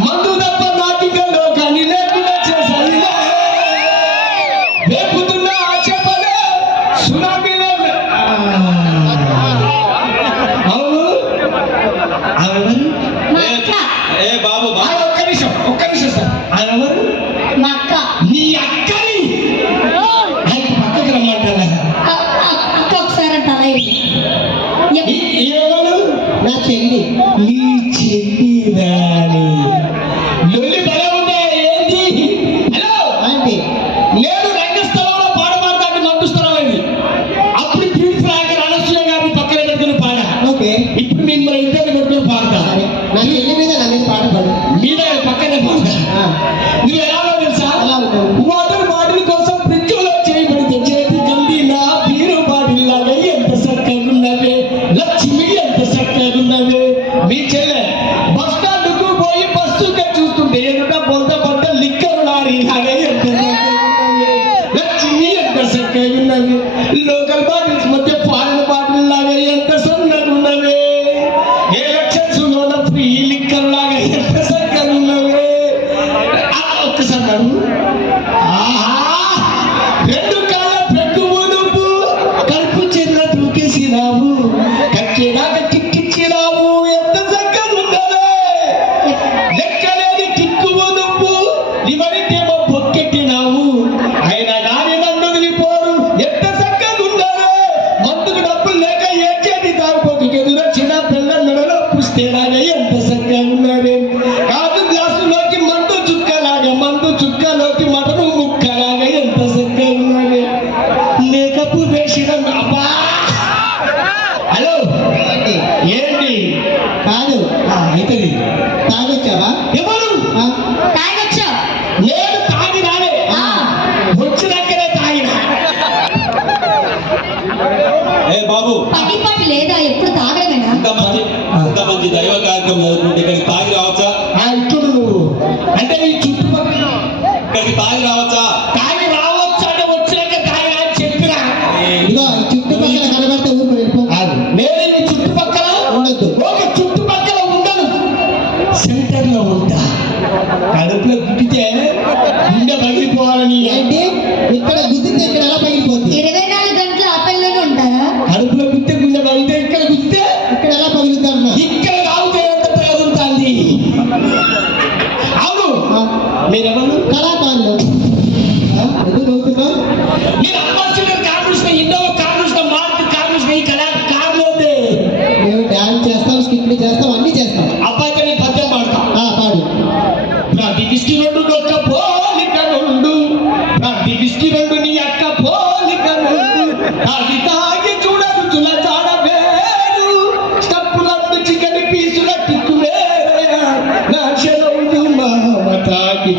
మందు తప్ప నాకిక లోకాని నువ్వు ఎలా తెలుసా? వాటర్ బాటిల్ కోసం ఫ్రిడ్జ్ లో చేయబడితే చేతి గల్లీలా బీరు బాటిల్ లాగా ఎంత చక్కగా ఉన్నవే లక్ష్మి, ఎంత చక్కగా ఉన్నవే. మీ చెల్లె బస్ స్టాండ్ కు పోయి బస్సుగా చూస్తుంటే ఎదుట బొంత బొంత లిక్కర్ లారీ లాగా ఎంత చక్కగా ఉన్నవే లక్ష్మి, ఎంత చక్కగా ఉన్నవే. లోకల్ బాటిల్స్ మధ్య ఫారెన్ బాటిల్ లాగా ఎంత సన్నగా ఉన్నవే. ఎలక్షన్స్ లోన ఫ్రీ లిక్కర్ లాగా ఎంత చక్కగా ఉన్నవే. ఒక్కసారి రెండు కాళ్ళ పెట్టువు నువ్వు కడుపు చిన్న దూకేసినావు కక్కేదాకా చిక్కిచ్చినావు ఎంత చక్కగా ఉన్నవే. లెక్కలేని కిక్కువు నువ్వు ఇవరికేమో పొక్కెట్టినావు అయినా కానీ నన్ను వదిలిపోరు ఎంత చక్కగా ఉన్నవే. మందుకు డబ్బులు లేక ఏడ్చేది తాగుపోతుకి ఎదురొచ్చిన పిల్ల మెడలో పుస్తేలాగా ఎంత చక్కగా ఉన్నవే. కాదు గ్లాసులోకి మందు చుక్కలాగా మందు చుక్కలోకి మటను ముక్కలాగా ఎంత చక్కగా ఉన్నవే. మేకప్ వేసిన అబ్బా. హలో ఏంటి కాదు అవుతుంది తాగొచ్చావా? ఎవరు తాగొచ్చా? నేను తాగి రాలే వచ్చినాకనే తాగినా. ఏ బాబు, పట్టి పట్టి లేదా ఎప్పుడు తాగడమేనా? ఇంత మంచి దైవ కార్యక్రమం జరుగుతుంటే ఇక్కడికి తాగి రావచ్చా? ఇప్పుడు నువ్వు అంటే ఈ చుట్టుపక్కల ఇక్కడికి తాగి రావచ్చా? తాగి రావచ్చు అంటే వచ్చినాక తాగి రా అని చెప్పినా. ఇదిగో ఈ చుట్టుపక్కల కనబడితే ఊరు వెళ్ళిపో. నేను ఈ చుట్టుపక్కల ఉండొద్దు. ఒక చుట్టుపక్కల ఉండను, సెంటర్ లో ఉంటా. కడుపులో గుద్దితే గుండె పగిలిపోవాలని. ఏంటి ఇక్కడ గుద్దితే ఇక్కడ ఎలా పగిలిపోద్ది? 24 గంటలు ఆ పిల్లలోనే ఉంటారా? కడుపులో గుద్దితే గుండె పగిలితే ఇక్కడ గుద్దితే ఇక్కడ ఎలా పగులుతారన్నా? ఇక్కడ తాగితే ఎంత తగులుతుంది. అవును మీరెవరు? కళాకారులు. ఎందుకు నవ్వుతున్నావు? మీరు ambassador Congress Innova Congress mark Congress ఈ కళా కారులోదే. మేము డాన్స్ చేస్తాం, స్కిట్లు చేస్తాం, అన్ని చేస్తాం. అబ్బాయితో నీ పద్యం పాడతా. పాడు. ప్రతి దిష్టి రెండు ఒక్క పోలిక నుండు, ప్రతి దిష్టి రెండు నీ అక్క పోలిక నుండు. అది తాగి చూడరు చుల చాడ వేరు, స్టప్పులందు చికెన్ పీసుల టిక్కు వేరే. నా చెలవు మామ తాగి